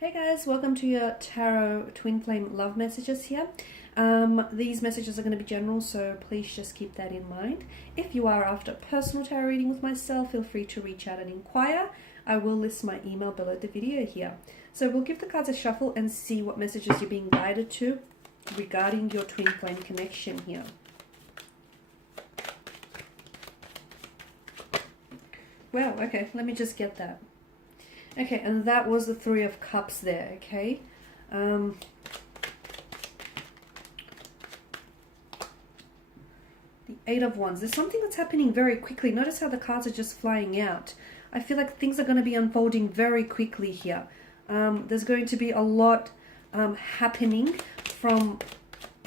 Hey guys, welcome to your tarot twin flame love messages here. These messages are going to be general, so please just keep that in mind. If you are after personal tarot reading with myself, feel free to reach out and inquire. I will list my email below the video here. So we'll give the cards a shuffle and see what messages you're being guided to regarding your twin flame connection here. Wow, okay, let me just get that. Okay, and that was the Three of Cups there, okay? The Eight of Wands. There's something that's happening very quickly. Notice how the cards are just flying out. I feel like things are going to be unfolding very quickly here. There's going to be a lot happening from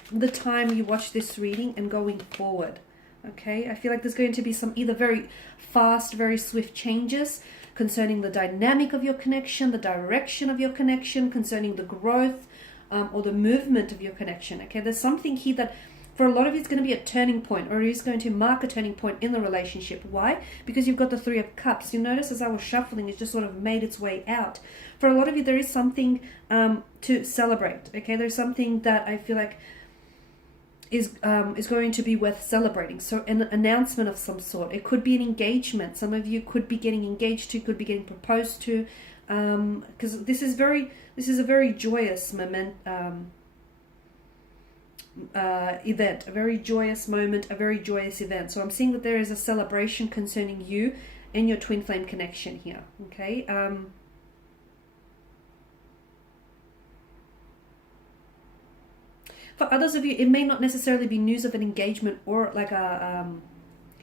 the time you watch this reading and going forward, okay? I feel like there's going to be some either very fast, very swift changes concerning the dynamic of your connection, the direction of your connection, concerning the growth or the movement of your connection, okay? There's something here that for a lot of you it's going to be a turning point, or it is going to mark a turning point in the relationship. Why? Because you've got the Three of Cups. You notice as I was shuffling, it just sort of made its way out. For a lot of you, there is something to celebrate, okay? There's something that I feel like is going to be worth celebrating. So an announcement of some sort. It could be an engagement. Some of you could be getting engaged to, could be getting proposed to, because this is a very joyous event, a very joyous moment, a very joyous event. So I'm seeing that there is a celebration concerning you and your twin flame connection here, okay? For others of you, it may not necessarily be news of an engagement or like a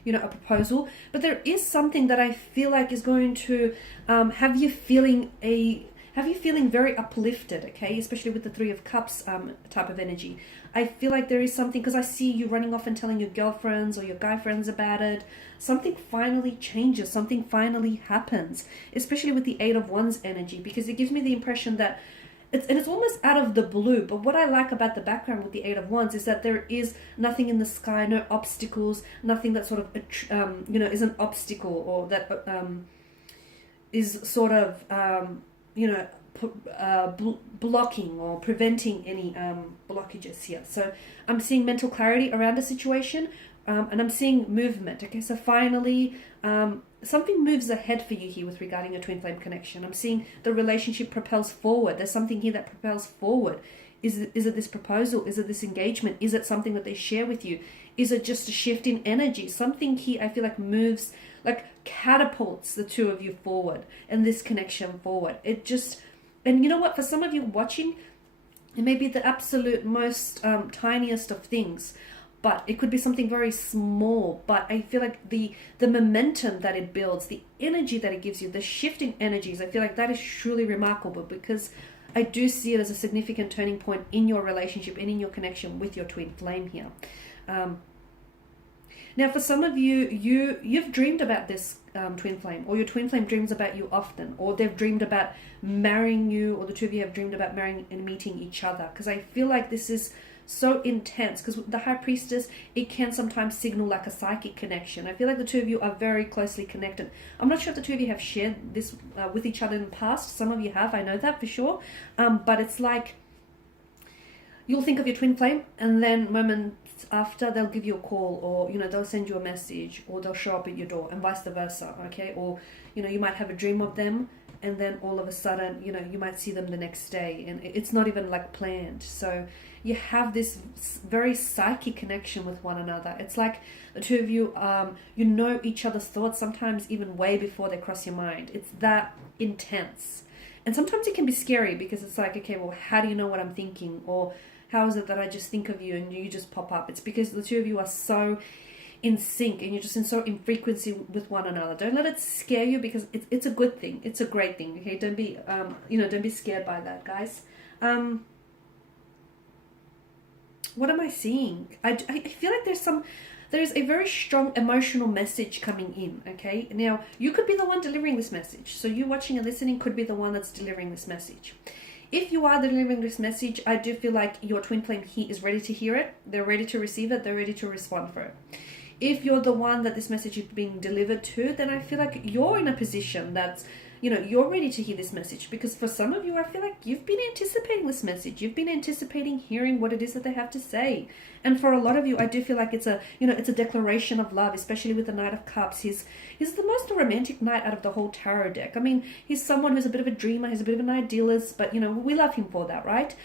proposal, but there is something that I feel like is going to have you feeling very uplifted, okay? Especially with the Three of Cups type of energy. I feel like there is something, because I see you running off and telling your girlfriends or your guy friends about it. Something finally changes, something finally happens, especially with the Eight of Wands energy, because it gives me the impression that it's almost out of the blue. But what I like about the background with the Eight of Wands is that there is nothing in the sky, no obstacles, nothing that sort of is an obstacle, or that is sort of blocking or preventing any blockages here. So I'm seeing mental clarity around a situation, and I'm seeing movement. Okay, so finally something moves ahead for you here with regarding a twin flame connection. I'm seeing the relationship propels forward. There's something here that propels forward. Is it this proposal? Is it this engagement? Is it something that they share with you? Is it just a shift in energy? Something here I feel like moves, like catapults the two of you forward and this connection forward. It just, and you know what, for some of you watching, it may be the absolute most tiniest of things, but it could be something very small. But I feel like the momentum that it builds, the energy that it gives you, the shifting energies, I feel like that is truly remarkable, because I do see it as a significant turning point in your relationship and in your connection with your twin flame here. Now, for some of you, you've dreamed about this twin flame, or your twin flame dreams about you often, or they've dreamed about marrying you, or the two of you have dreamed about marrying and meeting each other. Because I feel like this is so intense, because the High Priestess, it can sometimes signal like a psychic connection. I feel like the two of you are very closely connected. I'm not sure if the two of you have shared this with each other in the past. Some of you have, I know that for sure. But it's like you'll think of your twin flame, and then moments after they'll give you a call, or they'll send you a message, or they'll show up at your door, and vice versa, okay? Or you might have a dream of them, and then all of a sudden you might see them the next day, and it's not even like planned. So you have this very psychic connection with one another. It's like the two of you know each other's thoughts, sometimes even way before they cross your mind. It's that intense. And sometimes it can be scary, because it's like, okay, well, how do you know what I'm thinking? Or how is it that I just think of you and you just pop up? It's because the two of you are so in sync, and you're just in frequency with one another. Don't let it scare you, because it's a good thing. It's a great thing. Okay, don't be don't be scared by that, guys. What am I seeing? I feel like there's a very strong emotional message coming in. Okay, now you could be the one delivering this message. So you watching and listening could be the one that's delivering this message. If you are delivering this message, I do feel like your twin flame here is ready to hear it. They're ready to receive it. They're ready to respond for it. If you're the one that this message is being delivered to, then I feel like you're in a position that's you know, you're ready to hear this message, because for some of you, I feel like you've been anticipating this message. You've been anticipating hearing what it is that they have to say. And for a lot of you, I do feel like it's a, you know, it's a declaration of love, especially with the Knight of Cups. He's the most romantic knight out of the whole tarot deck. I mean, he's someone who's a bit of a dreamer, he's a bit of an idealist, but, you know, we love him for that, right?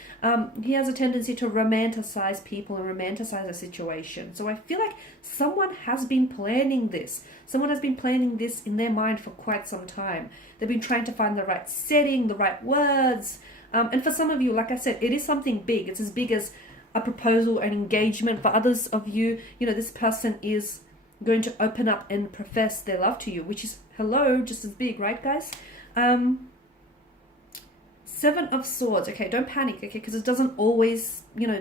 He has a tendency to romanticize people and romanticize a situation. So I feel like someone has been planning this. Someone has been planning this in their mind for quite some time. They've been trying to find the right setting, the right words. And for some of you, like I said, it is something big. It's as big as a proposal, an engagement. For others of you, you know, this person is going to open up and profess their love to you, which is, hello, just as big, right, guys? Seven of Swords. Okay, don't panic, okay, because it doesn't always, you know,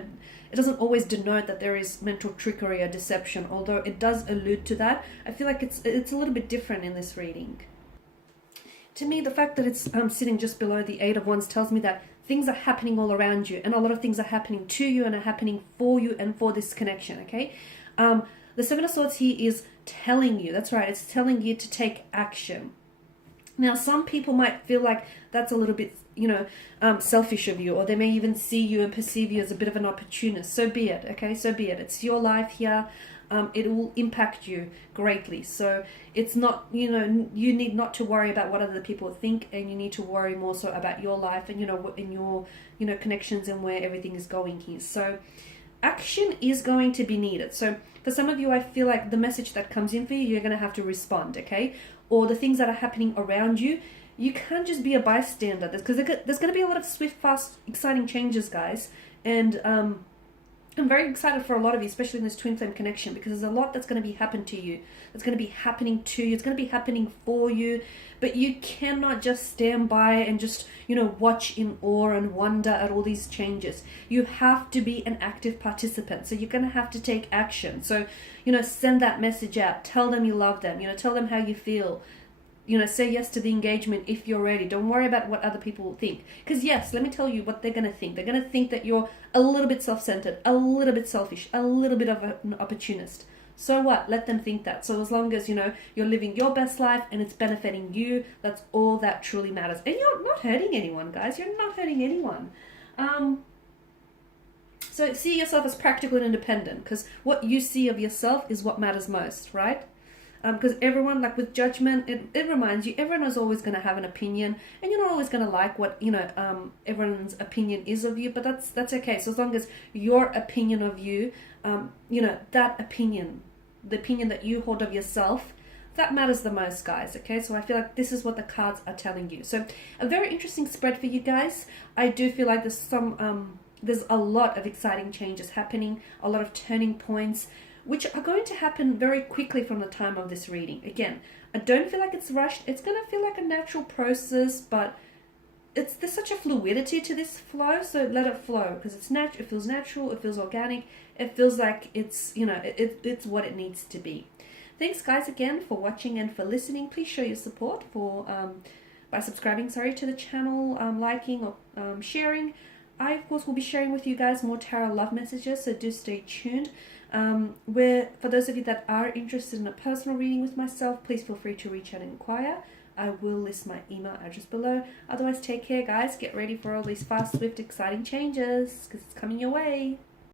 it doesn't always denote that there is mental trickery or deception, although it does allude to that. I feel like it's a little bit different in this reading. To me, the fact that it's sitting just below the Eight of Wands tells me that things are happening all around you, and a lot of things are happening to you and are happening for you and for this connection, okay? The Seven of Swords here is telling you, that's right, it's telling you to take action. Now, some people might feel like that's a little bit, you know, selfish of you, or they may even see you and perceive you as a bit of an opportunist. So be it, okay? So be it. It's your life here. It will impact you greatly. So it's not, you know, you need not to worry about what other people think, and you need to worry more so about your life and, you know, in your, you know, connections and where everything is going here. So action is going to be needed. So for some of you, I feel like the message that comes in for you, you're going to have to respond, okay? Or the things that are happening around you, you can't just be a bystander, because there's going to be a lot of swift, fast, exciting changes, guys. And I'm very excited for a lot of you, especially in this twin flame connection, because there's a lot that's going to be happening to you. It's going to be happening to you. It's going to be happening for you. But you cannot just stand by and just, you know, watch in awe and wonder at all these changes. You have to be an active participant. So you're going to have to take action. So, you know, send that message out. Tell them you love them. You know, tell them how you feel. You know, say yes to the engagement if you're ready. Don't worry about what other people will think. Because yes, let me tell you what they're going to think. They're going to think that you're a little bit self-centered, a little bit selfish, a little bit of an opportunist. So what? Let them think that. So as long as, you know, you're living your best life and it's benefiting you, that's all that truly matters. And you're not hurting anyone, guys. You're not hurting anyone. So see yourself as practical and independent, because what you see of yourself is what matters most, right? Because everyone, like with judgment, it reminds you, everyone is always going to have an opinion, and you're not always going to like what, you know, everyone's opinion is of you, but that's okay. So as long as your opinion of you, you know, that opinion, the opinion that you hold of yourself, that matters the most, guys, okay? So I feel like this is what the cards are telling you. So a very interesting spread for you guys. I do feel like there's a lot of exciting changes happening, a lot of turning points, which are going to happen very quickly from the time of this reading. Again, I don't feel like it's rushed. It's going to feel like a natural process, but there's such a fluidity to this flow, so let it flow, because it's natural. It feels natural. It feels organic. It feels like it's, you know, it's what it needs to be. Thanks, guys, again for watching and for listening. Please show your support by subscribing, to the channel, liking or sharing. I, of course, will be sharing with you guys more tarot love messages, so do stay tuned. Where for those of you that are interested in a personal reading with myself, please feel free to reach out and inquire. I will list my email address below. Otherwise, take care, guys. Get ready for all these fast, swift, exciting changes, because it's coming your way.